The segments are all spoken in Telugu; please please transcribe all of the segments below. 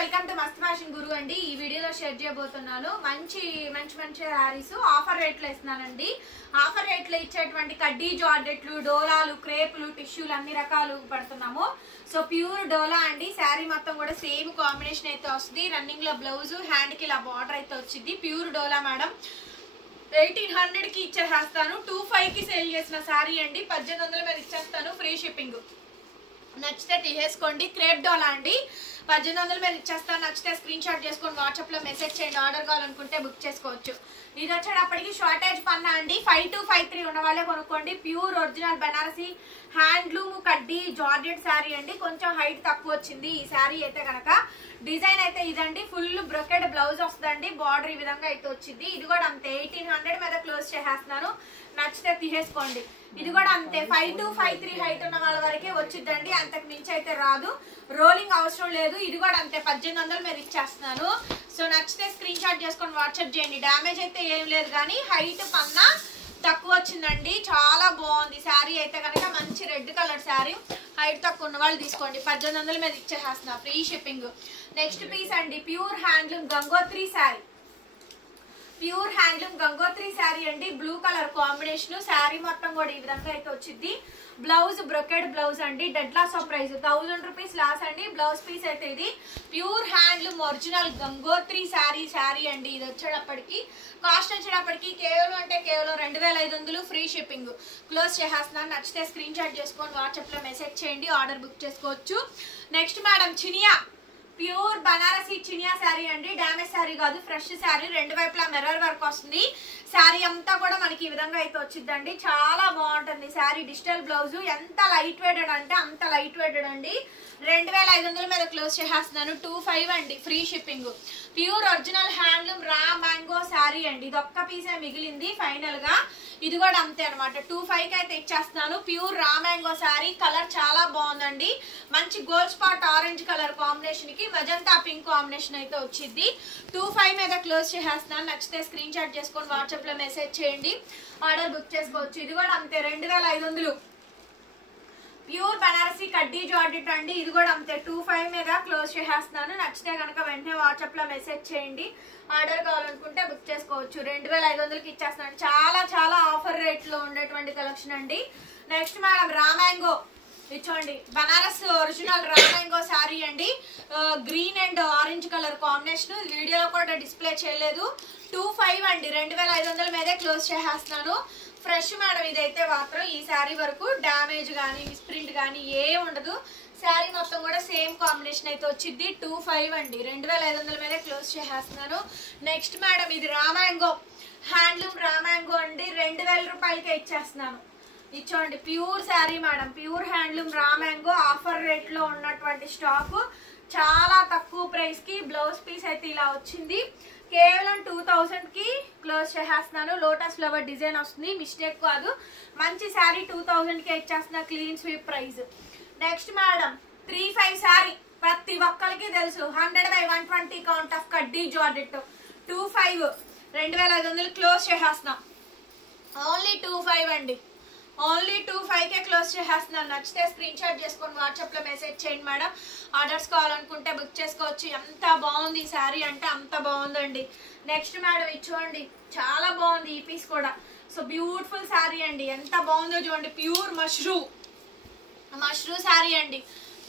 వెల్కమ్ టు మస్త్ ఫ్యాషన్ గురు అండి. ఈ వీడియోలో షేర్ చేయబోతున్నాను మంచి శారీస్ ఆఫర్ రేట్లో ఇస్తున్నానండి. ఆఫర్ రేట్లో ఇచ్చేటువంటి కడ్డీ జార్జెట్లు, డోలాలు, క్రేపులు, టిష్యూలు అన్ని రకాలు పడుతున్నాము. సో ప్యూర్ డోలా అండి. శారీ మొత్తం కూడా సేమ్ కాంబినేషన్ అయితే వస్తుంది. రన్నింగ్ లో బ్లౌజ్, హ్యాండ్ కి ఇలా బార్డర్ అయితే వచ్చింది. ప్యూర్ డోలా మేడం. 1800 కి ఇచ్చేస్తాను. 2500 కి సేల్ చేసిన శారీ అండి. 1800 మీద ఇచ్చేస్తాను, ఫ్రీ షిప్పింగ్. నచ్చితే తీసేసుకోండి. క్రేప్ డోలా అండి, 1800 మీద ఇచ్చేస్తాను. నచ్చితే స్క్రీన్ షాట్ చేసుకొని వాట్సాప్ లో మెసేజ్ చేయండి. ఆర్డర్ కావాలనుకుంటే బుక్ చేసుకోవచ్చు. ఇది వచ్చేటప్పటికి షార్టేజ్ పన్నా అండి. 5253 ఉన్న వాళ్ళే కొనుక్కోండి. ప్యూర్ ఒరిజినల్ బనారసి హ్యాండ్లూమ్ కడ్డీ జార్జెట్ శారీ అండి. కొంచెం హైట్ తక్కువ వచ్చింది ఈ శారీ అయితే కనుక. డిజైన్ అయితే ఇదండి. ఫుల్ బ్రొకెడ్ బ్లౌజ్ వస్తుందండి. బార్డర్ ఈ విధంగా అయితే వచ్చింది. ఇది కూడా అంతే 1800 మీద క్లోజ్ చేసేస్తున్నాను. నచ్చితే తీసేసుకోండి. ఇది కూడా అంతే 5253 హైట్ ఉన్న వాళ్ళ వరకే వచ్చిందండి. అంతకు మించి అయితే రాదు. రోలింగ్ అవసరం లేదు. ఇది కూడా అంతే 1800 మీద ఇచ్చేస్తున్నాను. సో నచ్చితే స్క్రీన్ షాట్ చేసుకొని వాట్సాప్ చేయండి. డ్యామేజ్ అయితే ఏం లేదు, కానీ హైట్ పన్నా తక్కువ వచ్చిందండి. చాలా బాగుంది శారీ అయితే కనుక. మంచి రెడ్ కలర్ శారీ. హైట్ తక్కువ ఉన్న వాళ్ళు తీసుకోండి. 1800 మీద ఇచ్చేస్తున్నా, ఫ్రీ షిప్పింగ్. నెక్స్ట్ పీస్ అండి. Pure handloom Gangotri sari. Pure handloom Gangotri sari అండి. Blue colour combination. శారీ మొత్తం కూడా ఈ విధంగా అయితే వచ్చింది. బ్లౌజ్ బ్రొకెడ్ బ్లౌజ్ అండి. Dead loss of price 1000 rupees loss అండి. బ్లౌజ్ పీస్ అయితే ఇది. Pure handloom original Gangotri sari అండి. ఇది వచ్చేటప్పటికి కాస్ట్ వచ్చేటప్పటికి కేవలం 2500, ఫ్రీ షిప్పింగ్. క్లోజ్ చేసేస్తున్నాను. నచ్చితే స్క్రీన్ షాట్ చేసుకొని వాట్సాప్ లో మెసేజ్ చేయండి. ఆర్డర్ బుక్ చేసుకోవచ్చు. Next madam Chiniya. Pure Banarasi Chiniya sari అండి. డామేజ్ శారీ కాదు, ఫ్రెష్ శారీ. రెండు వైపులా మిర్రర్ వర్క్ వస్తుంది. శారీ అంతా కూడా మనకి ఈ విధంగా అయితే వచ్చిందండి. చాలా బాగుంటుంది శారీ. Digital blouse. ఎంత లైట్ వెయిటెడ్ అంటే అంత లైట్ వెయిటెడ్ అండి. 2500 మీద క్లోజ్ చేసేస్తున్నాను. 25 అండి, free shipping. Pure original handloom raw mango sari అండి. ఇది ఒక్క పీసే మిగిలింది ఫైనల్ గా. ఇది కూడా అంతే అనమాట. 25 కి అయితే ఇచ్చేస్తున్నాను. Pure raw mango sari. Colour చాలా బాగుందండి. మంచి gold spot orange colour combination కి మజంతా పింక్ కాంబినేషన్ అయితే వచ్చింది. 25 మీద క్లోజ్ చేసేస్తున్నాను. నచ్చితే స్క్రీన్ షాట్ చేసుకొని వాట్సాప్ లో మెసేజ్ చేయండి. ఆర్డర్ బుక్ చేసుకోవచ్చు. ఇది కూడా అంతే 2500. ప్యూర్ బనారసి కడ్డీ జార్జెట్ అండి. ఇది కూడా అంతే 25 మీద క్లోజ్ చేసేస్తున్నాను. నచ్చితే కనుక వెంటనే వాట్సాప్ లో మెసేజ్ చేయండి. ఆర్డర్ కావాలనుకుంటే బుక్ చేసుకోవచ్చు. 2500కి ఇచ్చేస్తున్నాను. చాలా చాలా ఆఫర్ రేట్ లో ఉండేటువంటి కలెక్షన్ అండి. Next madam raw mango. ఇచ్చోండి బనారస్ ఒరిజినల్ రామ్యాంగో శారీ అండి. Green and orange colour combination. వీడియోలో కూడా డిస్ప్లే చేయలేదు. 25 అండి. 2500 మీదే క్లోజ్ చేసేస్తున్నాను. ఫ్రెష్ మేడం ఇదైతే మాత్రం. ఈ శారీ వరకు డ్యామేజ్ కానీ మిస్ప్రింట్ కానీ ఏ ఉండదు. శారీ మొత్తం కూడా సేమ్ కాంబినేషన్ అయితే వచ్చింది. 25 అండి. 2500 మీద క్లోజ్ చేసేస్తున్నాను. నెక్స్ట్ మేడం ఇది రామ్యాంగో హ్యాండ్లూమ్ రామ్యాంగో అండి. 2000 రూపాయలకే ఇచ్చేస్తున్నాను. ఇచ్చోండి pure sari madam. Pure handloom raw mango. Offer rate లో ఉన్నటువంటి స్టాక్. చాలా తక్కువ ప్రైస్ కి బ్లౌజ్ పీస్ అయితే ఇలా వచ్చింది. కేవలం 2000 కి క్లోజ్ చేసేస్తున్నాను. లోటస్ ఫ్లవర్ డిజైన్ వస్తుంది, మిస్టేక్ కాదు. మంచి శారీ 2000 కే ఇచ్చేస్తున్నా. Clean sweep price. Next madam 35 sari. ప్రతి ఒక్కరికి తెలుసు 100/120 count of kaddi georgette. 25 2500 close చేసేస్తున్నా. ఓన్లీ 25 అండి. ఓన్లీ 25 కే క్లోజ్ చేసేస్తున్నాను. నచ్చితే స్క్రీన్ షాట్ చేసుకొని వాట్సాప్ లో మెసేజ్ చేయండి మేడం. ఆర్డర్స్ కావాలనుకుంటే బుక్ చేసుకోవచ్చు. ఎంత బాగుంది ఈ శారీ అంటే అంత బాగుందండి. నెక్స్ట్ మేడం ఇచ్చోండి చాలా బాగుంది ఈ పీస్ కూడా. సో బ్యూటిఫుల్ శారీ అండి. ఎంత బాగుందో చూడండి. ప్యూర్ మష్రూ శారీ అండి.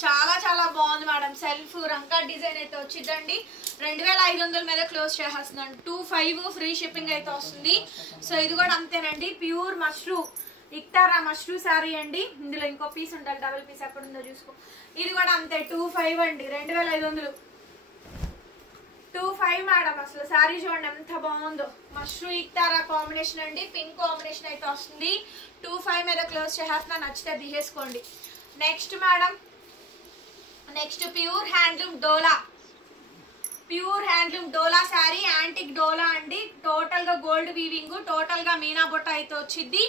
చాలా చాలా బాగుంది మేడం. సెల్ఫ్ రంకా డిజైన్ అయితే వచ్చిందండి. 2500 మీద క్లోజ్ చేసేస్తున్నాను. 25 ఫ్రీ షిప్పింగ్ అయితే వస్తుంది. సో ఇది కూడా అంతేనండి. ప్యూర్ ఇక్తారా మష్రూ శారీ అండి. ఇందులో ఇంకో పీస్ ఉండాలి. డబుల్ పీస్ ఎక్కడ ఉందో చూసుకో. ఇది కూడా అంతే 25 అండి. 2500. 25 మేడం. అసలు శారీ చూడండి ఎంత బాగుందో. మష్రూ ఇక్తారా కాంబినేషన్ అండి. పింక్ కాంబినేషన్ అయితే వస్తుంది. 25 మీద క్లోజ్ చేసేస్తున్నా. నచ్చితే తీసేసుకోండి. Next madam next pure handloom dola. Pure handloom dola sari. Antique dola అండి. టోటల్ గా గోల్డ్ వీవింగ్, టోటల్ గా మీనా బొట్ట అయితే వచ్చింది.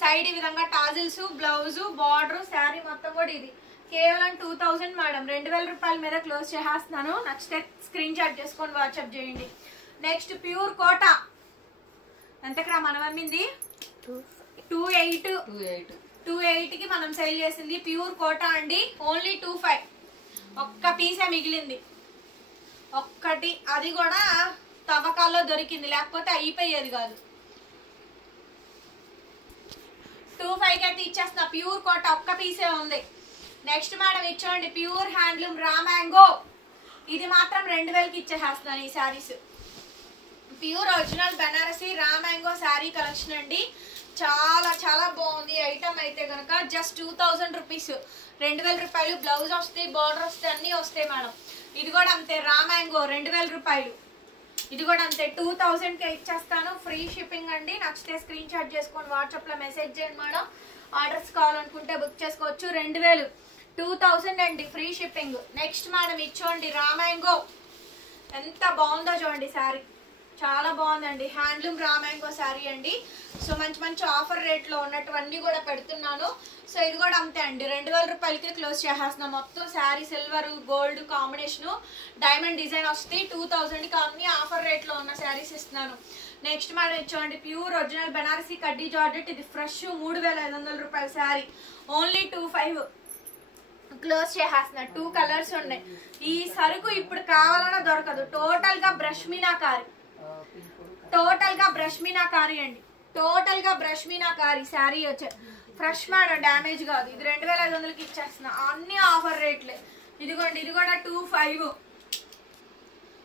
సైడ్ ఈ విధంగా టాజిల్స్, బ్లౌజ్, బార్డర్. శారీ మొత్తం కూడా ఇది కేవలం 2000 మేడం. 2000 రూపాయల మీద క్లోజ్ చేసేస్తున్నాను. నచ్చితే స్క్రీన్ షాట్ చేసుకొని వాట్సాప్ చేయండి. Next pure Kota. ఎంతకరా మనం అమ్మింది? 28 కి మనం సేల్ చేసింది. ప్యూర్ కోటా అండి. ఓన్లీ 25. ఒక్క పీసే మిగిలింది. ఒక్కటి, అది కూడా తవ్వకాల్లో దొరికింది, లేకపోతే అయిపోయేది కాదు. 25 అయితే ఇచ్చేస్తున్నా. ప్యూర్ కోట ఒక్క పీసే ఉంది. నెక్స్ట్ మేడం ఇచ్చోండి ప్యూర్ హ్యాండ్లూమ్ రా మ్యాంగో. ఇది మాత్రం 2000కి ఇచ్చేస్తున్నాను ఈ saris. Pure original Banarasi raw mango sari collection అండి. చాలా చాలా బాగుంది ఐటమ్ అయితే కనుక. జస్ట్ 2000 రూపీస్, 2000 రూపాయలు. బ్లౌజ్ వస్తాయి, బార్డర్ వస్తాయి, అన్నీ వస్తాయి మేడం. ఇది కూడా అంతే రా మ్యాంగో 2000 రూపాయలు. ఇది కూడా అంతే 2000కే ఇచ్చేస్తాను. ఫ్రీ షిప్పింగ్ అండి. నచ్చితే స్క్రీన్ షాట్ చేసుకొని వాట్సాప్లో మెసేజ్ చేయండి మేడం. ఆర్డర్స్ కావాలనుకుంటే బుక్ చేసుకోవచ్చు. 2000, 2000 అండి ఫ్రీ షిప్పింగ్. నెక్స్ట్ మేడం ఇచ్చోండి రా మ్యాంగో. ఎంత బాగుందో చూడండి శారీ, చాలా బాగుందండి. హ్యాండ్లూమ్ రా మ్యాంగో శారీ అండి. సో మంచి మంచి ఆఫర్ రేట్లో ఉన్నటువన్నీ కూడా పెడుతున్నాను. సో ఇది కూడా అంతే అండి 2000 రూపాయలకి క్లోజ్ చేసేస్తున్నాం. మొత్తం sari silver gold combination diamond design వస్తాయి. 2000కి అన్ని ఆఫర్ రేట్లో ఉన్న శారీస్ ఇస్తున్నాను. నెక్స్ట్ మేడం ఇచ్చోండి pure original Benarasi kaddi georgette. ఇది ఫ్రెష్ 3500 రూపాయల శారీ. ఓన్లీ 25 క్లోజ్ చేసేస్తున్నా. 2 కలర్స్ ఉన్నాయి. ఈ సరుకు ఇప్పుడు కావాలన్నా దొరకదు. టోటల్ గా బ్రష్ మీనాకారి, టోటల్ గా బ్రష్ మీనాకారి అండి. టోటల్ గా బ్రష్ మీనాకారి శారీ వచ్చే ఫ్రెష్ మేడం, డ్యామేజ్ కాదు. ఇది 2500కి ఇచ్చేస్తున్నా. అన్ని ఆఫర్ రేట్లే. ఇదిగోండి ఇది కూడా 25.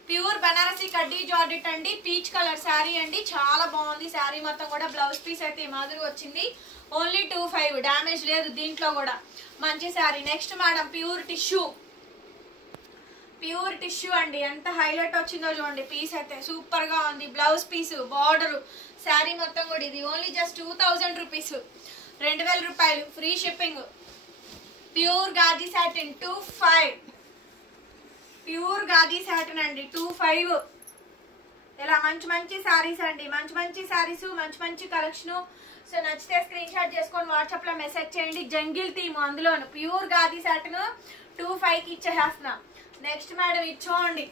ప్యూర్ బనారసీ కడ్డీ జార్జెట్ అండి. పీచ్ కలర్ శారీ అండి. చాలా బాగుంది శారీ మొత్తం కూడా. బ్లౌజ్ పీస్ అయితే ఈ మాదిరి వచ్చింది. ఓన్లీ 25, డ్యామేజ్ లేదు దీంట్లో కూడా. మంచి sari. Next madam pure tissue. Pure tissue అండి. ఎంత హైలైట్ వచ్చిందో చూడండి. పీస్ అయితే సూపర్ గా ఉంది. బ్లౌజ్ పీస్, బార్డర్, శారీ మొత్తం కూడా. ఇది ఓన్లీ జస్ట్ 2000 రూపీస్, 2000 రూపాయలు free shipping. Pure Ghazi satin 25. Pure Ghazi satin అండి 25. ఇలా మంచి మంచి శారీస్ అండి. మంచి మంచి శారీస్, మంచి మంచి కలెక్షన్. సో నచ్చితే స్క్రీన్ షాట్ చేసుకొని వాట్సాప్ లో మెసేజ్ చేయండి. జంగిల్ థీమ్ అందులోను ప్యూర్ గాజీ సాటిన్ 25కి ఇచ్చేస్తున్నా. నెక్స్ట్ మేడం ఇచ్చోండి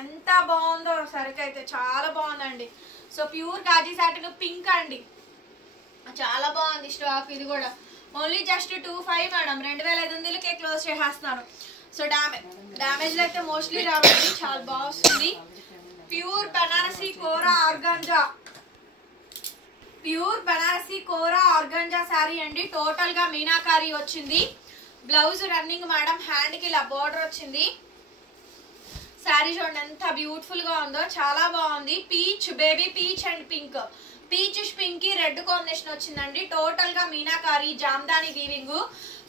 ఎంత బాగుందో సరుకు అయితే, చాలా బాగుందండి. So pure Ghazi satin pink అండి, చాలా బాగుంది స్టాక్. ఇది కూడా ఓన్లీ జస్ట్ 25 మేడం. 2500కే క్లోజ్ చేసేస్తున్నాను. సో డ్యామేజ్లు అయితే మోస్ట్లీ రావండి. చాలా బాగుంది. Pure Banarasi kora organza. Pure Banarasi kora organza sari అండి. టోటల్ గా మీనాకారి వచ్చింది. Blouse running madam. హ్యాండ్ కి ఇలా బోర్డర్ వచ్చింది. శారీ చూడండి ఎంత బ్యూటిఫుల్ గా ఉందో, చాలా బాగుంది. Peach, baby peach and pink, peach pink కి రెడ్ కాంబినేషన్ వచ్చిందండి. టోటల్ గా meenakari jamdani weaving.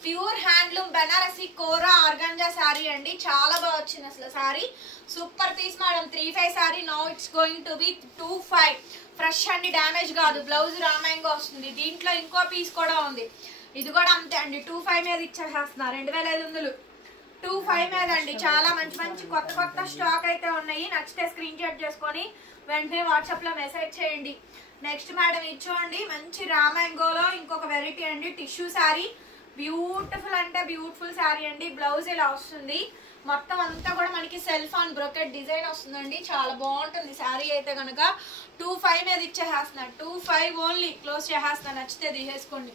Pure handloom Banarasi kora organza sari అండి. చాలా బాగా వచ్చింది అసలు sari. Super piece madam. 35 sari. Now it's going to be 25. Fresh అండి, డ్యామేజ్ కాదు. బ్లౌజ్ రా మ్యాంగో వస్తుంది. దీంట్లో ఇంకో పీస్ కూడా ఉంది. ఇది కూడా అంతే అండి 25 మీద ఇచ్చేస్తున్నా. 2500 25 మీద అండి. చాలా మంచి మంచి కొత్త కొత్త స్టాక్ అయితే ఉన్నాయి. నచ్చితే స్క్రీన్ షాట్ చేసుకొని వెంటనే వాట్సాప్ లో మెసేజ్ చేయండి. నెక్స్ట్ మేడం ఇచ్చోండి మంచి రా మ్యాంగోలో ఇంకొక వెరైటీ అండి. టిష్యూ శారీ. బ్యూటిఫుల్ అంటే బ్యూటిఫుల్ శారీ అండి. బ్లౌజ్ ఇలా వస్తుంది. మొత్తం అంతా కూడా మనకి సెల్ఫ్ ఆన్ బ్రోకెట్ డిజైన్ వస్తుందండి. చాలా బాగుంటుంది శారీ అయితే కనుక. 25 మీద ఇచ్చేస్తున్నా. 25 ఓన్లీ క్లోజ్ చేసేస్తున్నా. నచ్చితే తీసేసుకోండి.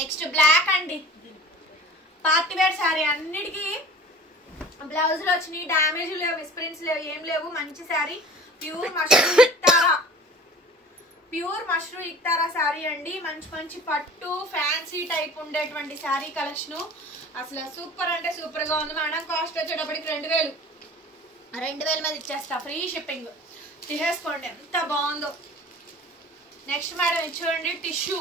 నెక్స్ట్ బ్లాక్ అండి. Party wear sari. అన్నిటికీ బ్లౌజులు వచ్చినాయి. డ్యామేజ్ లేవు, మిస్ప్రింట్స్ లేవు, ఏం లేవు. మంచి sari. Pure mashru iktara. Pure mashru iktara sari అండి. మంచి మంచి పట్టు ఫ్యాన్సీ టైప్ ఉండేటువంటి శారీ కలెక్షన్. అసలు సూపర్ అంటే సూపర్ గా ఉంది మేడం. కాస్ట్ వచ్చేటప్పటికి 2000. 2000 మీద ఇచ్చేస్తా. Free shipping. తీసేసుకోండి ఎంత బాగుందో. నెక్స్ట్ మేడం ఇచ్చేయండి టిష్యూ.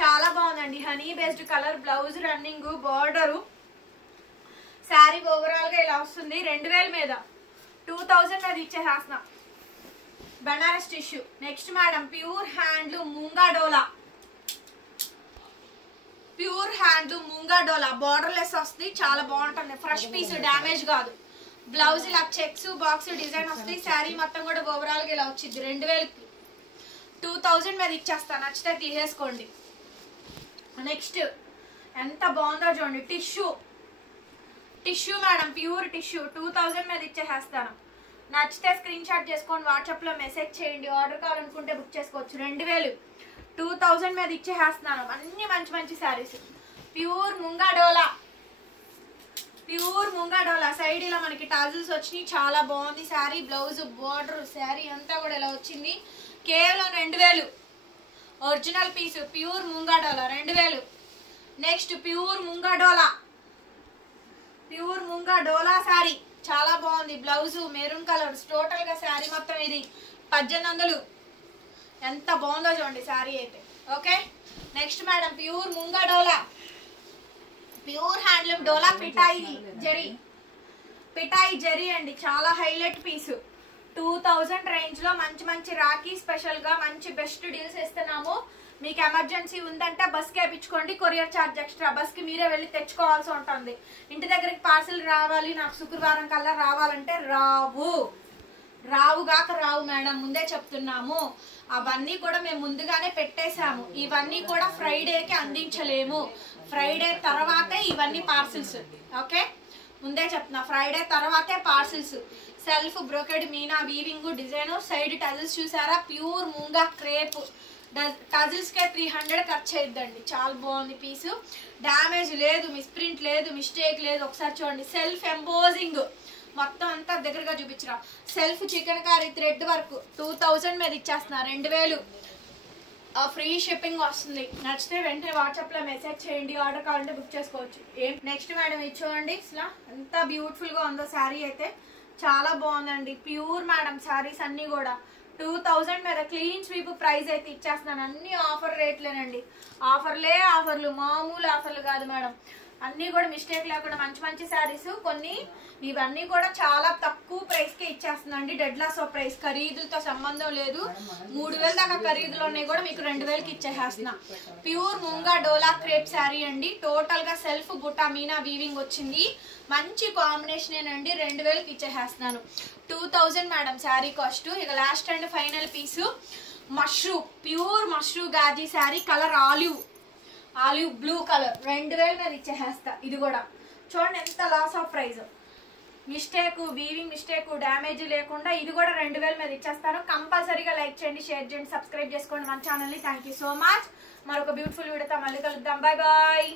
చాలా బాగుందండి. Honey based colour. Blouse running, border, sari overall గా ఇలా వస్తుంది. 2000 మీద 2000 మీద ఇచ్చేసేస్తున్నా. Banaras tissue. Next madam pure handloom munga dola. Pure handloom munga డోలా. బార్డర్ లెస్ వస్తుంది. చాలా బాగుంటుంది. ఫ్రెష్ పీస్, డ్యామేజ్ కాదు. బ్లౌజ్ ఇలా చెక్స్ బాక్స్ డిజైన్ వస్తుంది. శారీ మొత్తం కూడా ఓవరాల్ గా ఇలా వచ్చింది. 2000కి 2000 మీద ఇచ్చేస్తా. నచ్చితే తీసేసుకోండి. నెక్స్ట్ ఎంత బాగుందో చూడండి. Tissue. Tissue madam. Pure tissue. 2000 మీద ఇచ్చేసేస్తాను. నచ్చితే స్క్రీన్ షాట్ చేసుకొని వాట్సాప్ లో మెసేజ్ చేయండి. ఆర్డర్ కావాలనుకుంటే బుక్ చేసుకోవచ్చు. 2000 2000 మీద ఇచ్చేసేస్తున్నాను. అన్ని మంచి మంచి శారీస్. ప్యూర్ ముంగా డోలా. ముంగా డోలా సైడ్ ఇలా మనకి టాజిల్స్ వచ్చినాయి. చాలా బాగుంది శారీ. బ్లౌజ్ బోర్డర్ శారీ అంతా కూడా ఇలా వచ్చింది. కేవలం 2000 ఒరిజినల్ పీస్ ప్యూర్ ముంగా డోలా 2000. నెక్స్ట్ ప్యూర్ ముంగా డోలా శారీ చాలా బాగుంది. బ్లౌజ్ మెరూన్ కలర్ టోటల్ గా శారీ మొత్తం ఇది 1800. ఎంత బాగుందో చూడండి శారీ అయితే. Okay next madam pure munga dola, pure handloom dola పిటాయి జరీ అండి. చాలా హైలైట్ పీస్. 2000 రేంజ్ లో మంచి రాఖీ స్పెషల్ గా మంచి బెస్ట్ డీల్స్ ఇస్తున్నాము. మీకు ఎమర్జెన్సీ ఉందంటే బస్ కి వేయించుకోండి. Courier charge extra. బస్ కి మీరే వెళ్ళి తెచ్చుకోవాల్సి ఉంటుంది. ఇంటి దగ్గరికి పార్సిల్ రావాలి నాకు శుక్రవారం కల్లా రావాలంటే రావు మేడం, ముందే చెప్తున్నాము. అవన్నీ కూడా మేము ముందుగానే పెట్టేశాము. ఇవన్నీ కూడా ఫ్రైడేకి అందించలేము. ఫ్రైడే తర్వాతే ఇవన్నీ పార్సిల్స్. ఓకే ముందే చెప్తున్నా, ఫ్రైడే తర్వాతే parcels. Self brocade meena weaving design side tassels చూసారా? ప్యూర్ ముంగా క్రేప్ టజిల్స్ కే 300 ఖర్చు అయిద్దండి. చాలా బాగుంది పీసు. డ్యామేజ్ లేదు, మిస్ప్రింట్ లేదు, మిస్టేక్ లేదు. ఒకసారి చూడండి. సెల్ఫ్ ఎంబోజింగ్ మొత్తం అంతా దగ్గరగా చూపించరా. Self chikankari thread work 2000 మీద ఇచ్చేస్తున్నా. 2000 ఫ్రీ షిప్పింగ్ వస్తుంది. నచ్చితే వెంటనే వాట్సాప్ లో మెసేజ్ చేయండి. ఆర్డర్ కావాలంటే బుక్ చేసుకోవచ్చు. నెక్స్ట్ మేడం ఇది చూడండి. అసలు ఎంత బ్యూటిఫుల్ గా ఉందో శారీ అయితే. చాలా బాగుందండి. ప్యూర్ మేడం శారీస్ అన్ని కూడా 2000 మీద క్లీన్ స్వీప్ ప్రైస్ అయితే ఇచ్చేస్తున్నాను. అన్ని ఆఫర్ రేట్లేనండి. ఆఫర్లు మామూలు ఆఫర్లు కాదు మేడం. అన్ని కూడా మిస్టేక్ లేకుండా మంచి శారీస్. కొన్ని ఇవన్నీ కూడా చాలా తక్కువ ప్రైస్ కి ఇచ్చేస్తుందండి. Dead loss of price. ఖరీదులతో సంబంధం లేదు. 3000 దాకా ఖరీదులు ఉన్నాయి కూడా మీకు 2000కి ఇచ్చేస్తున్నా. Pure munga dola crepe sari అండి. టోటల్ గా సెల్ఫ్ బుటా మీనా వీవింగ్ వచ్చింది. మంచి కాంబినేషన్ అండి. 2000కి ఇచ్చేస్తున్నాను. 2000 మేడం శారీ కాస్ట్. ఇక last and final piece pure Mashru Gaji sari. Colour olive blue colour 2000 మీద ఇచ్చేస్తా. ఇది కూడా చూడండి ఎంత loss of price. Weaving mistake damage లేకుండా ఇది కూడా 2000 మీద ఇచ్చేస్తాను. కంపల్సరీగా లైక్ చేయండి, షేర్ చేయండి, సబ్స్క్రైబ్ చేసుకోండి మన ఛానల్ని. Thank you so much. మరొక బ్యూటిఫుల్ వీడియోతో మళ్ళీ కలుద్దాం. బాయ్.